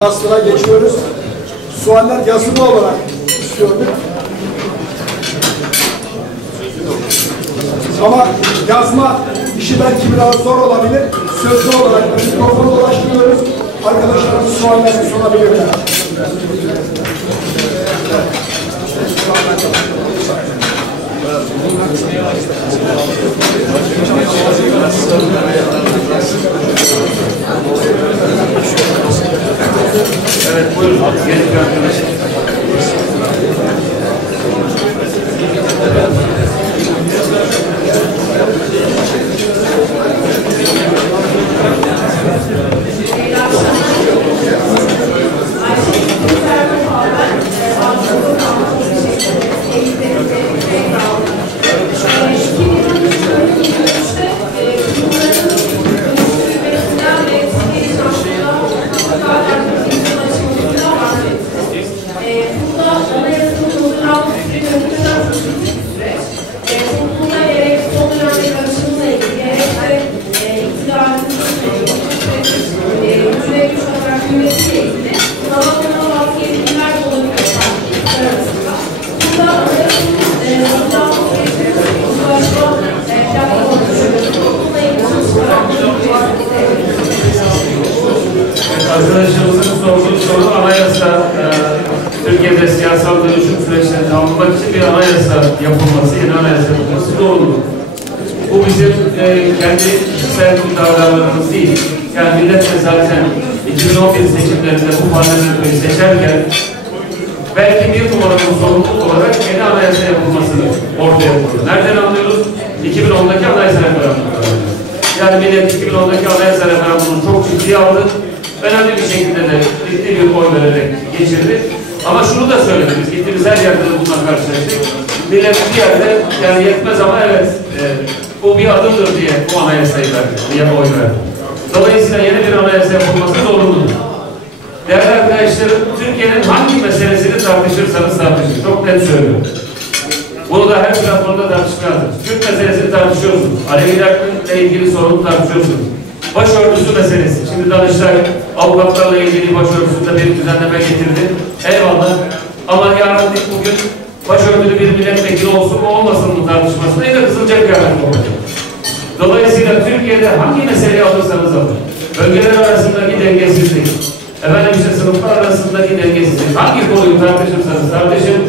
Aslına geçiyoruz. Sualler yazılı olarak istiyorduk. Ama yazma işi belki biraz zor olabilir. Sözlü olarak mikrofonu ulaştırıyoruz. Arkadaşlarımız suallerini sorabilirler. Evet buyurun. Genç bir arkadaşım. Seçimlerinde bu parlamentoyu seçerken belki bir numaralı sorumluluk olarak yeni anayasa yapılmasını ortaya koydu. Nereden anlıyoruz? 2010'daki anayasa referandumu. Yani millet 2010'daki anayasa referandumunu çok ciddiye aldı. Önemli bir şekilde de ciddi bir oy vererek geçirdi. Ama şunu da söyledi biz, gittiğimiz her yerde de bununla karşılaştık. Millet bir yerde yani yetmez ama evet e, bu bir adımdır diye bu anayasayı verdi, diye oy verdi. Dolayısıyla yeni bir anayasa yapılması zorunludur. Değerli arkadaşlarım, Türkiye'nin hangi meselesini tartışırsanız tartışın. Çok net söylüyorum. Bunu da her platformda tartışmıyorsunuz. Kürt meselesini tartışıyorsunuz. Alevilerle ilgili sorunu tartışıyorsunuz. Başörtüsü meselesi. Şimdi Danıştay avukatlarla ilgili başörtüsünde bir düzenleme getirdi. Eyvallah. Ama yarın bugün başörtülü bir milletvekili olsun mu olmasın mı tartışmasında yine kızılacak yarın olacak. Dolayısıyla Türkiye'de hangi meseleyi alırsanız alın. Bölgeler arasındaki dengesizlik, sınıflar arasındaki dengesizlik, hangi konuyu tartışırsanız tartışın,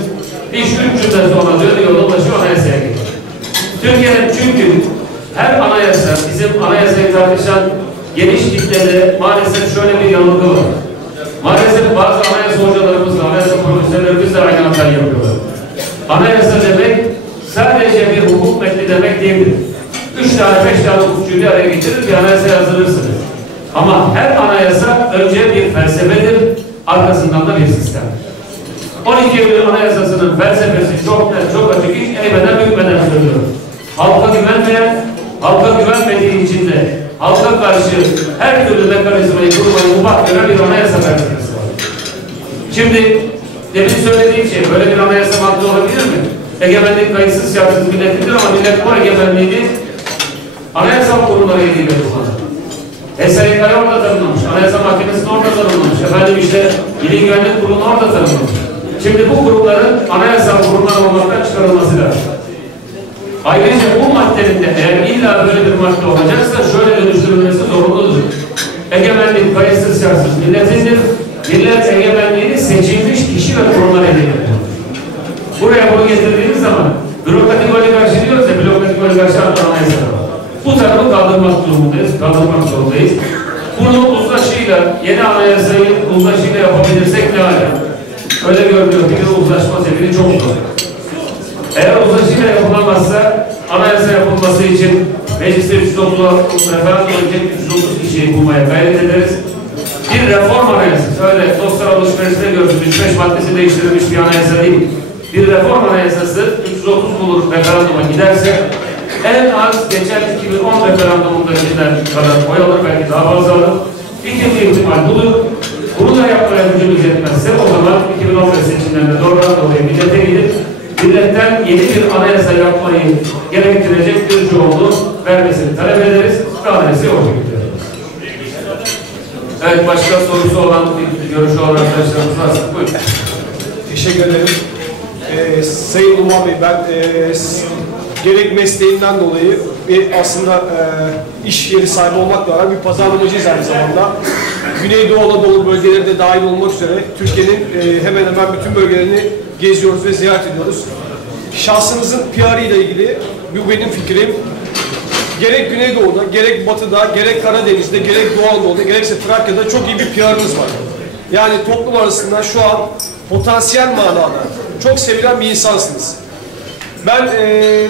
iş üç cümle sonra dönüyor dolaşıyor anayasaya gidiyor. Türkiye'nin çünkü her anayasa, bizim anayasayı tartışan geniş kitlede maalesef şöyle bir yanılgı var. Maalesef bazı anayasa hocalarımız da, anayasa profesörlerimiz de aynı hatayı yapıyorlar. Anayasa demek sadece bir hukuk metni demek değildir. Üç tane, beş tane hukukçuyu bir araya getirir, bir anayasa yazdırırsınız. Ama her anayasa önce bir felsefedir, arkasından da bir sistemdir. 12 Eylül Anayasası'nın felsefesi çok net, çok açık, hiç eğmeden bükmeden söylüyorum. Halka güvenmeyen, halka güvenmediği için de halka karşı her türlü mekanizmayı kurmayı mubah gören bir anayasa felsefesi var. Şimdi demin söylediğim şey, böyle bir anayasa mantığı olabilir mi? Egemenlik kayıtsız şartsız milletindir ama millet bu egemenliğini anayasal kurumları eliyle kullanır. HSYK orada tanımlamış, Anayasa Mahkemesi'nin orada tanımlamış, efendim işte İl Güvenlik Kurulu'nu orada tanımlamış. Şimdi bu kurumların anayasal kurumlar olmaktan çıkarılması lazım. Ayrıca bu maddenin de eğer illa böyle bir madde olacaksa şöyle dönüştürülmesi zorunludur. Egemenlik kayıtsız şartsız milletindir. Millet egemenliğini seçilmiş kişi ve kurumlar edinir. Buraya bunu getirdiğiniz zaman bürokratik oligarşi diyoruz ya bürokratik oligarşi anayasa. Bu tarafı kaldırmak durumundayız, kaldırmak zorundayız. Bunu uzlaşıyla, yeni anayasayı uzlaşıyla yapabilirsek ne ala? Öyle görünüyor ki uzlaşma zemini çok zor. Eğer uzlaşıyla yapılamazsa anayasa yapılması için mecliste 330 referandum için 330 kişiyi bulmaya gayret ederiz. Bir reform anayasası, öyle dostlar alışverişinde gördüğümüz 5 maddesi değiştirilmiş bir anayasa değil. Bir reform anayasası 330 bulur referanduma giderse en az geçen 2010 referandumundakinden kadar oy alır, belki daha fazla alır. İkinci ihtimal budur. Bunu da yapmaya gücümüz yetmezse o zaman 2015 seçimlerinde doğrudan dolayı millete gidip milletten yeni bir anayasa yapmayı gerektirecek bir çoğunluğu vermesini talep ederiz ve anayasayı ortaya. Evet başka sorusu olan bir görüşü olan arkadaşlarımız varsa buyurun. Teşekkür ederim. Ee, Sayın Umar Bey, ben e, gerek mesleğimden dolayı ve aslında e, iş yeri sahibi olmakla beraber bir pazarlamacıyız aynı zamanda. Güneydoğu Anadolu bölgeleri de dahil olmak üzere Türkiye'nin e, hemen hemen bütün bölgelerini geziyoruz ve ziyaret ediyoruz. Şahsınızın PR ile ilgili bu benim fikrim. Gerek Güneydoğu'da, gerek Batı'da, gerek Karadeniz'de, gerek Doğu Anadolu'da, gerekse Trakya'da çok iyi bir PR'ınız var. Yani toplum arasında şu an potansiyel manada çok sevilen bir insansınız. Ben eee,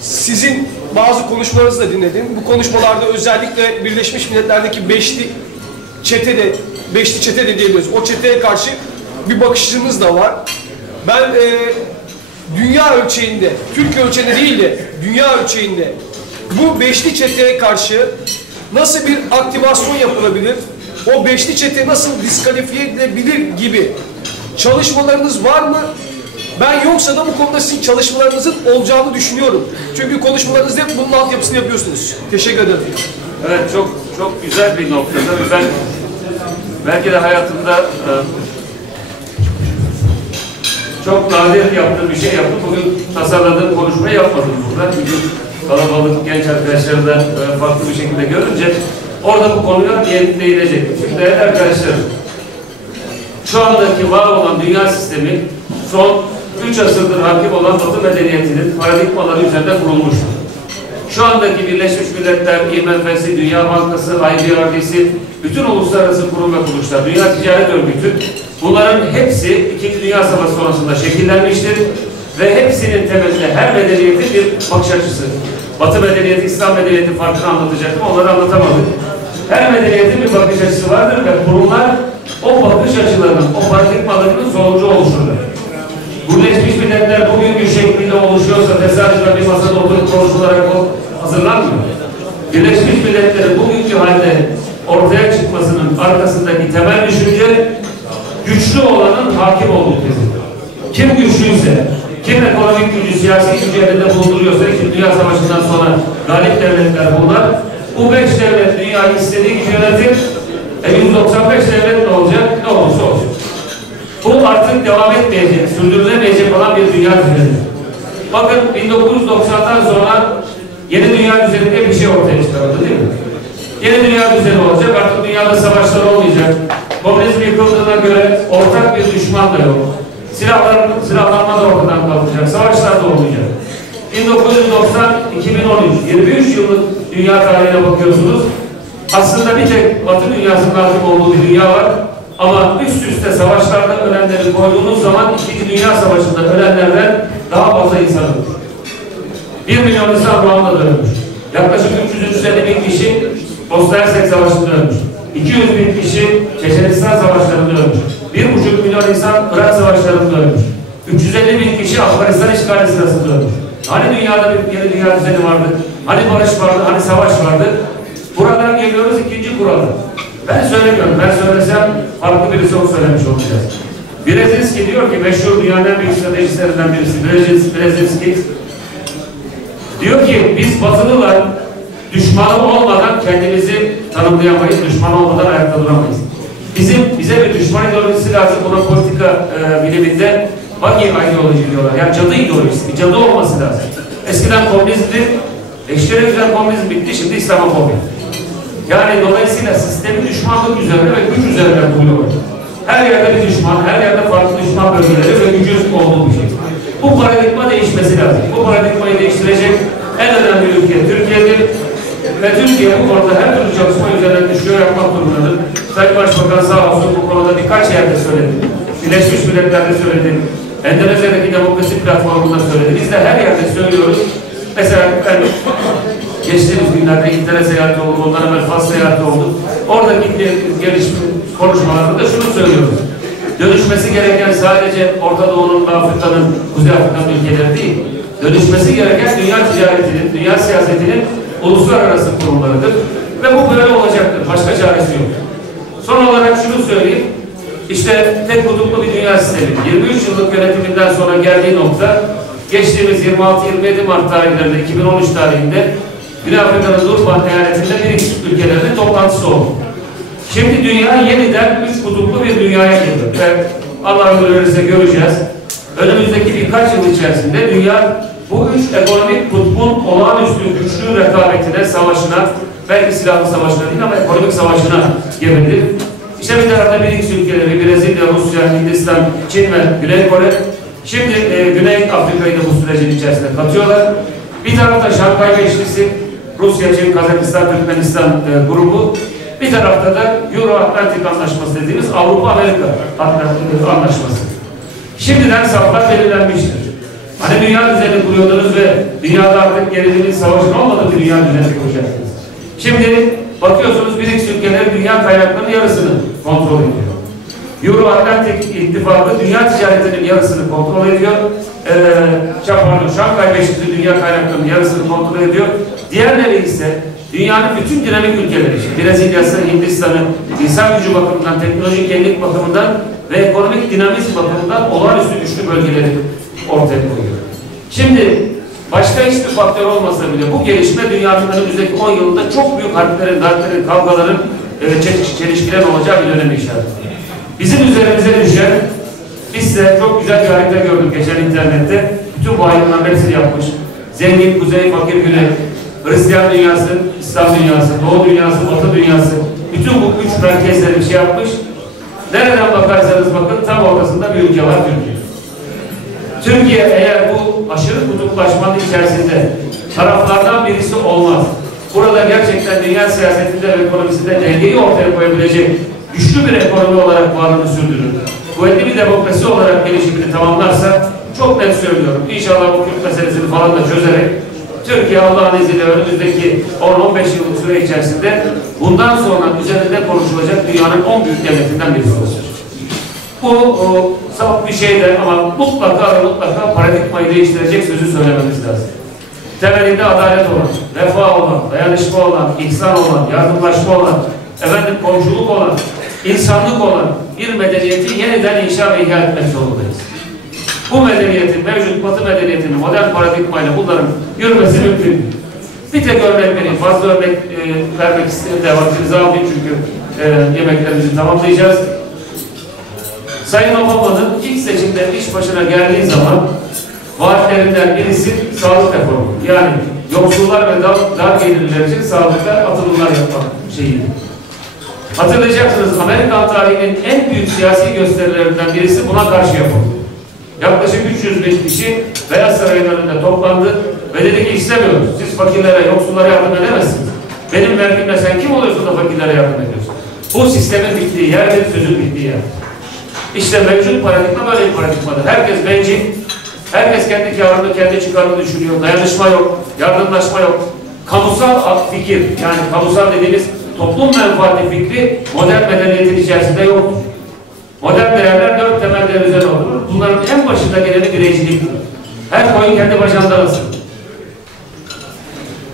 sizin bazı konuşmalarınızı da dinledim. Bu konuşmalarda özellikle Birleşmiş Milletler'deki beşli çete de, beşli çete de diyebiliriz. O çeteye karşı bir bakışınız da var. Ben eee, dünya ölçeğinde, Türkiye ölçeğinde değil de dünya ölçeğinde bu beşli çeteye karşı nasıl bir aktivasyon yapılabilir? O beşli çete nasıl diskalifiye edilebilir gibi çalışmalarınız var mı? Ben yoksa da bu konuda sizin çalışmalarınızın olacağını düşünüyorum. Çünkü konuşmalarınızda hep bunun altyapısını yapıyorsunuz. Teşekkür ederim. Evet çok çok güzel bir nokta. Tabii ben belki de hayatımda e, çok nadir yaptığım bir şey yaptım. Bugün tasarladığım konuşmayı yapmadım burada. Çünkü kalabalık genç arkadaşları da e, farklı bir şekilde görünce orada bu konuya niyet değinecek. Şimdi değerli arkadaşlarım şu andaki var olan dünya sistemi son 3 asırdır hakim olan Batı medeniyetinin paradigmaları üzerinde kurulmuştur. Şu andaki Birleşmiş Milletler, IMF'si, Dünya Bankası, IBRD'si, bütün uluslararası kurum ve kuruluşlar, Dünya Ticaret Örgütü, bunların hepsi İkinci Dünya Savaşı sonrasında şekillenmiştir ve hepsinin temelinde her medeniyetin bir bakış açısı. Batı medeniyeti, İslam medeniyeti farkını anlatacaktım, onları anlatamadık. Her medeniyetin bir bakış açısı vardır ve kurumlar o bakış açılarının, o paradigmalarının sonucu oluşurlar. Birleşmiş Milletler bugünkü şekliyle oluşuyorsa tesadüfen bir masada oturup konuşularak o hazırlanmıyor. Birleşmiş Milletler'in bugünkü halde ortaya çıkmasının arkasındaki temel düşünce güçlü olanın hakim olduğu tezidir. Kim güçlüyse, kim ekonomik gücü, siyasi gücü elinde bulunduruyorsa, İkinci Dünya Savaşı'ndan sonra galip devletler bunlar, bu beş devlet dünyayı istediği gibi yönetir, e 195 devlet ne olacak? Ne olursa olsun. Bu artık devam etmeyecek, sürdürülemeyecek olan bir dünya düzeni. Bakın 1990'dan sonra yeni dünya düzeni diye bir şey ortaya çıkarıldı değil mi? Yeni dünya düzeni olacak, artık dünyada savaşlar olmayacak. Komünizm yıkıldığına göre ortak bir düşman da yok. Silahlar, silahlanma da ortadan kalkacak, savaşlar da olmayacak. 1990-2013, 23 yıllık dünya tarihine bakıyorsunuz. Aslında bir tek Batı dünyasının hakim olduğu bir dünya var. Ama üst üste savaşlarda ölenleri koyduğunuz zaman İkinci Dünya Savaşı'nda ölenlerden daha fazla insan ölmüş. 1 milyon insan Ruanda'da ölmüş. Yaklaşık 300-350 bin kişi Bosna Hersek Savaşı'nda ölmüş. 200 bin kişi Çeçenistan Savaşları'nda ölmüş. 1,5 milyon insan Irak Savaşları'nda ölmüş. 350 bin kişi Afganistan işgali sırasında ölmüş. Hani dünyada bir yeni dünya düzeni vardı? Hani barış vardı? Hani savaş vardı? Buradan geliyoruz ikinci kurala. Ben söylemiyorum. Ben söylesem farklı birisi onu söylemiş olacağız. Brezinski diyor ki meşhur dünyanın en büyük stratejistlerinden birisi Brezins- Brezinski diyor ki biz batılılar düşmanı olmadan kendimizi tanımlayamayız, düşman olmadan ayakta duramayız. Bizim bize bir düşman ideolojisi lazım. Buna politika e, biliminde buggy ideoloji diyorlar. Yani cadı ideolojisi, bir cadı olması lazım. Eskiden komünizmdi, eşlere güzel komünizm bitti, şimdi İslamofobi. Yani dolayısıyla sistemi düşmanlık üzerine ve güç üzerine kuruyor. Her yerde bir düşman, her yerde farklı düşman bölgeleri ve gücün olduğu bir şey. Bu paradigma değişmesi lazım. Bu paradigmayı değiştirecek en önemli ülke Türkiye'dir. Ve Türkiye bu konuda her türlü çalışma üzerine düşüyor yapmak durumundadır. Sayın Başbakan sağ olsun bu konuda birkaç yerde söyledi. Birleşmiş Milletler'de söyledi. Endonezya'daki demokrasi platformunda söyledi. Biz de her yerde söylüyoruz. Mesela ben geçtiğimiz günlerde İngiltere seyahati oldu, ondan evvel Fas seyahati oldu. Oradaki gelişme konuşmalarında da şunu söylüyoruz. Dönüşmesi gereken sadece Orta Doğu'nun Afrika'nın, Kuzey Afrika'nın ülkeleri değil. Dönüşmesi gereken dünya ticaretinin, dünya siyasetinin uluslararası kurumlarıdır. Ve bu böyle olacaktır. Başka çaresi yok. Son olarak şunu söyleyeyim. İşte tek kutuplu bir dünya sistemi. 23 yıllık yönetiminden sonra geldiği nokta geçtiğimiz 26-27 Mart tarihlerinde 2013 tarihinde Güney Afrika'nın Durban eyaletinde bir ülkelerinin toplantısı oldu. Şimdi dünya yeniden üç kutuplu bir dünyaya girdi. Ve Allah ömür verirse göreceğiz. Önümüzdeki birkaç yıl içerisinde dünya bu üç ekonomik kutbun olağanüstü güçlü rekabetine, savaşına, belki silahlı savaşına değil ama ekonomik savaşına girebilir. İşte bir tarafta BRICS ülkeleri, Brezilya, Rusya, Hindistan, Çin ve Güney Kore. Şimdi e, Güney Afrika'yı da bu sürecin içerisine katıyorlar. Bir tarafta Şanghay Beşlisi, Rusya, Çin, Kazakistan, Türkmenistan e, grubu. Bir tarafta da Euro-Atlantik Anlaşması dediğimiz Avrupa-Amerika Atlantik Anlaşması. Şimdiden saflar belirlenmiştir. Hani dünya düzeni kuruyordunuz ve dünyada artık gerilimin savaşın olmadığı bir dünya düzeni kuracaksınız. Şimdi bakıyorsunuz BRICS ülkeleri dünya kaynaklarının yarısını kontrol ediyor. Euro-Atlantik İttifakı dünya ticaretinin yarısını kontrol ediyor. Ee, Çapardon, Şanghay Beşiktaş'ı dünya kaynaklarının yarısını kontrol ediyor. Diğerleri ise dünyanın bütün dinamik ülkeleri, işte Brezilya'sı, Hindistan'ı, insan gücü bakımından, teknolojik yenilik bakımından ve ekonomik dinamizm bakımından olağanüstü güçlü bölgeleri ortaya koyuyor. Şimdi başka hiçbir faktör olmasa bile bu gelişme dünyanın önümüzdeki 10 yılında çok büyük harplerin, darplerin, kavgaların, e, çeliş- çelişkilerin olacağı bir dönemi işaret. Bizim üzerimize düşen, biz de çok güzel bir harita gördük geçen internette. Bütün bu ayrımların hepsini yapmış. Zengin, kuzey, fakir, güney, Hristiyan dünyası, İslam dünyası, Doğu dünyası, Batı dünyası, bütün bu üç merkezleri bir şey yapmış. Nereden bakarsanız bakın tam ortasında bir ülke var Türkiye. Türkiye eğer bu aşırı kutuplaşmanın içerisinde taraflardan birisi olmaz. Burada gerçekten dünya siyasetinde ve ekonomisinde dengeyi ortaya koyabilecek güçlü bir ekonomi olarak varlığını sürdürür. Kuvvetli bir demokrasi olarak gelişimini tamamlarsa çok net söylüyorum. İnşallah bu Kürt meselesini falan da çözerek Türkiye Allah'ın izniyle önümüzdeki 10-15 yıllık süre içerisinde bundan sonra üzerinde konuşulacak dünyanın 10 büyük devletinden birisi olacak. Bu o, saf bir şey de ama mutlaka mutlaka paradigmayı değiştirecek sözü söylememiz lazım. Temelinde adalet olan, refah olan, dayanışma olan, ihsan olan, yardımlaşma olan, efendim komşuluk olan, insanlık olan bir medeniyeti yeniden inşa ve ihya etmek zorundayız. Bu medeniyetin, mevcut batı medeniyetinin modern paradigmayla bunların yürümesi mümkün. Bir tek örnek vereyim. Fazla örnek e, vermek istedim de vaktinizi almayayım çünkü e, yemeklerimizi tamamlayacağız. Sayın Obama'nın ilk seçimde iş başına geldiği zaman vaatlerinden birisi sağlık reformu. Yani yoksullar ve dar, dar gelirler için sağlıkta atılımlar yapmak şeyiydi. Hatırlayacaksınız Amerikan tarihinin en büyük siyasi gösterilerinden birisi buna karşı yapıldı. Yaklaşık 300 bin kişi Beyaz Saray'ın önünde toplandı ve dedi ki istemiyoruz. Siz fakirlere, yoksullara yardım edemezsiniz. Benim vergimle sen kim oluyorsun da fakirlere yardım ediyorsun? Bu sistemin bittiği yerdir, sözün bittiği yer. İşte mevcut paradigma böyle bir paradigmadır. Herkes bencil, herkes kendi karını, kendi çıkarını düşünüyor. Dayanışma yok, yardımlaşma yok. Kamusal fikir, yani kamusal dediğimiz toplum menfaati fikri modern medeniyetin içerisinde yoktur. Modern değerler dört temel değer üzerine oturur. Bunların en başında geleni bireyciliktir. Her koyun kendi bacağında alsın.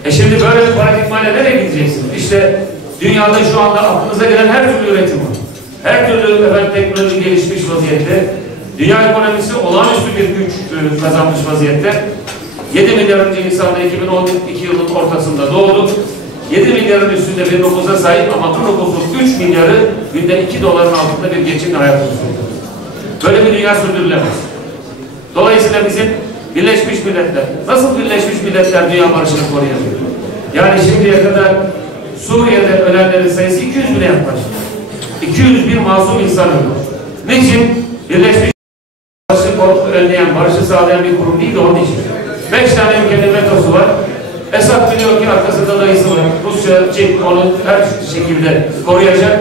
E şimdi böyle bir paradigmayla nereye gideceksiniz? İşte dünyada şu anda aklınıza gelen her türlü üretim var. Her türlü efendim, teknoloji gelişmiş vaziyette. Dünya ekonomisi olağanüstü bir güç e, kazanmış vaziyette. 7 milyarıncı insanda 2012 yılının ortasında doğdu. 7 milyarın üstünde bir nüfusa sahip ama bu nüfusun 3 milyarı günde 2 doların altında bir geçim hayatını sürdürüyor. Böyle bir dünya sürdürülemez. Dolayısıyla bizim Birleşmiş Milletler, nasıl Birleşmiş Milletler dünya barışını koruyabilir? Yani şimdiye kadar Suriye'de ölenlerin sayısı 200 bine yaklaştı. 200 bin masum insan öldü. Niçin? Birleşmiş barışı önleyen, barışı sağlayan bir kurum değil de onun için. Beş tane ülkenin vetosu var. Esad biliyor ki arkasında dayısı var. Rusya, Çin onu her şekilde koruyacak.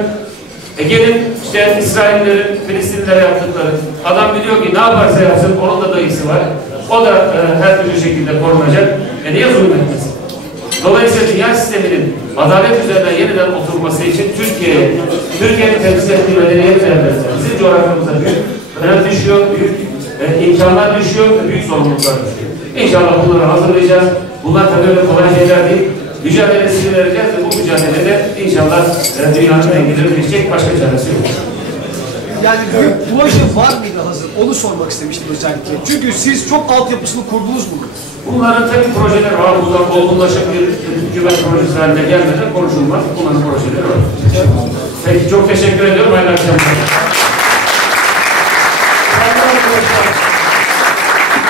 E gelin işte İsraillerin Filistinlilere yaptıkları. Adam biliyor ki ne yaparsa yapsın onun da dayısı var. O da e, her türlü şekilde korunacak. E niye zulmetmesin? Dolayısıyla dünya sisteminin adalet üzerine yeniden oturması için Türkiye'ye, Türkiye'nin temsil ettiği medeniyet devletleri, bizim coğrafyamıza büyük önem düşüyor, büyük e, imkanlar düşüyor büyük sorumluluklar düşüyor. İnşallah bunları hazırlayacağız. Bunlar tabii öyle kolay şeyler değil. Mücadelesini vereceğiz ve bu mücadelede inşallah e, dünyanın dengeleri değişecek başka çaresi yok. Yani bir proje var mıydı hazır? Onu sormak istemiştim özellikle. Çünkü siz çok altyapısını kurdunuz bunu. Bunların tabii projeleri var. Bunlar olgunlaşıp bir hükümet projesi haline gelmeden konuşulmaz. Bunların projeleri var. Peki çok teşekkür ediyorum. Hayırlı akşamlar.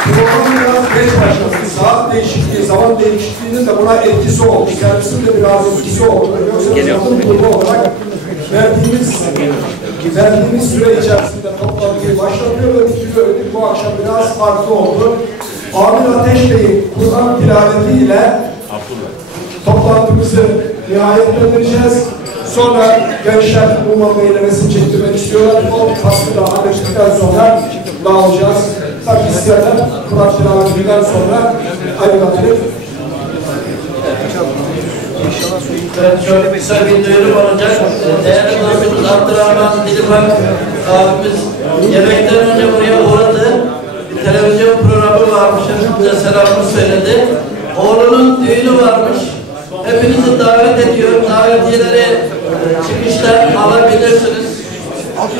Program biraz geç başladı. Saat değişikliği, zaman değişikliğinin de buna etkisi oldu. Servisin de biraz etkisi oldu. Yoksa biz grubu olarak verdiğimiz, verdiğimiz süre içerisinde toplantıyı başlatıyor ve bitiriyorduk. Bu akşam biraz farklı oldu. Amir Ateş Bey'in Kur'an tilavetiyle toplantımızı nihayetlendireceğiz. Sonra gençler bu mamayla resim çektirmek istiyorlar. O faslı da hallettikten sonra dağılacağız. Tabii isteyenler Kur'an tilavetinden sonra ayrılabilir. Evet, çok kısa bir duyurum olacak. Değerli dostumuz Abdurrahman Dilipak abimiz yemekten önce buraya uğradı. Bir televizyon programı varmış. Bize selamını söyledi. Oğlunun düğünü varmış. Hepinizi davet ediyor. Davetiyeleri çıkışta alabilirsiniz.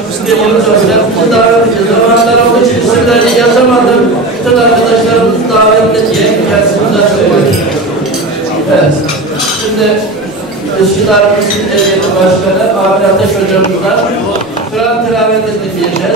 Bizi davet ediyor. Zamanlar olduğu için isimlerini yazamadım. Bütün arkadaşlarımız davetli diye kendisine söylüyor. Evet. Şimdi Üsküdar'ımızın devleti başkanı Ahmet Ateş hocamızdan Kur'an tilaveti dinleyeceğiz.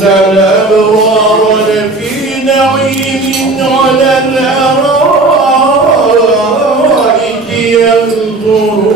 إن الأبرار لفي نعيم على الأرائك ينظرون.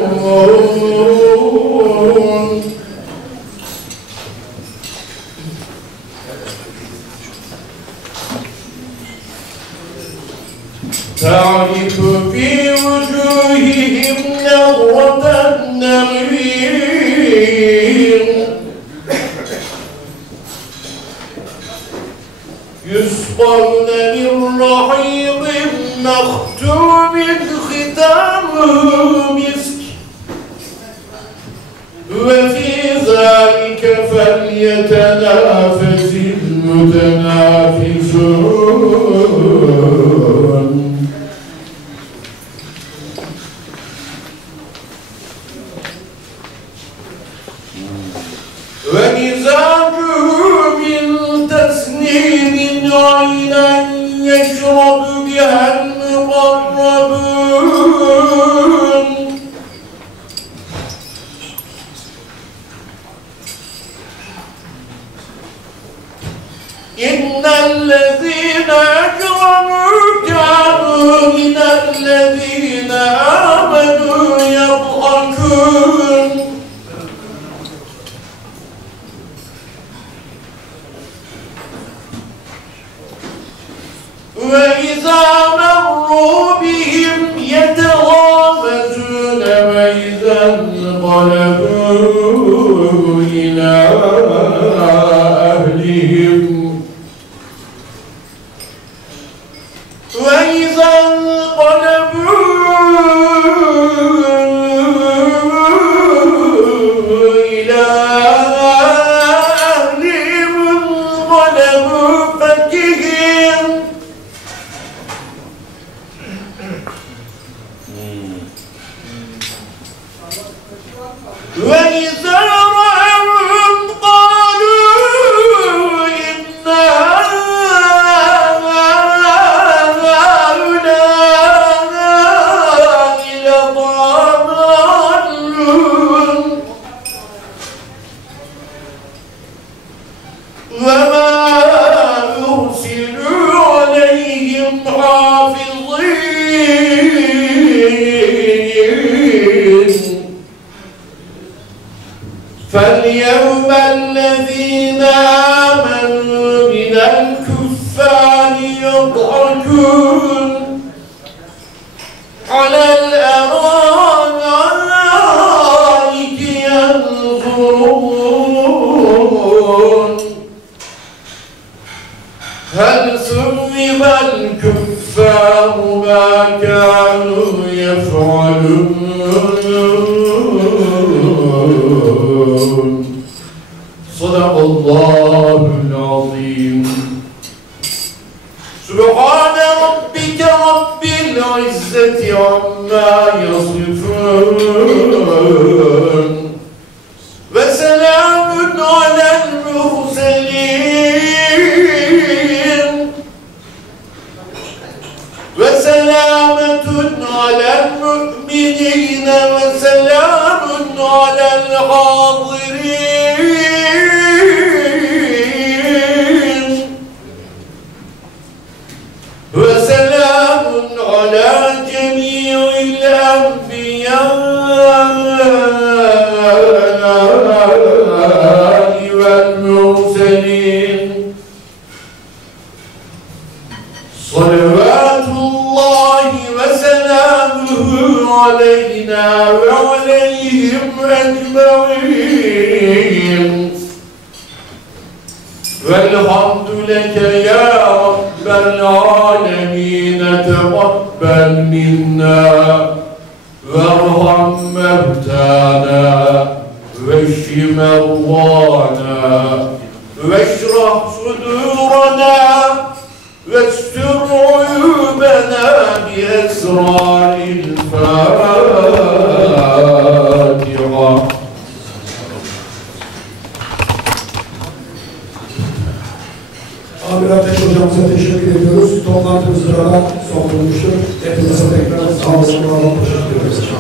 ومزاجه من تسنيم عينا يشرب الذين آمنوا يضحكون وإذا مروا بهم يتغامزون وإذا انقلبوا إلى Единого رب العالمين تقبل منا وارحم موتانا واشف مرضانا واشرح صدورنا واستر عيوبنا بأسرار الفاتحة Amir Ateş hocamıza teşekkür ediyoruz. Toplantımız burada son bulmuştur. Hepinize tekrar sağ olun. Teşekkür ederiz.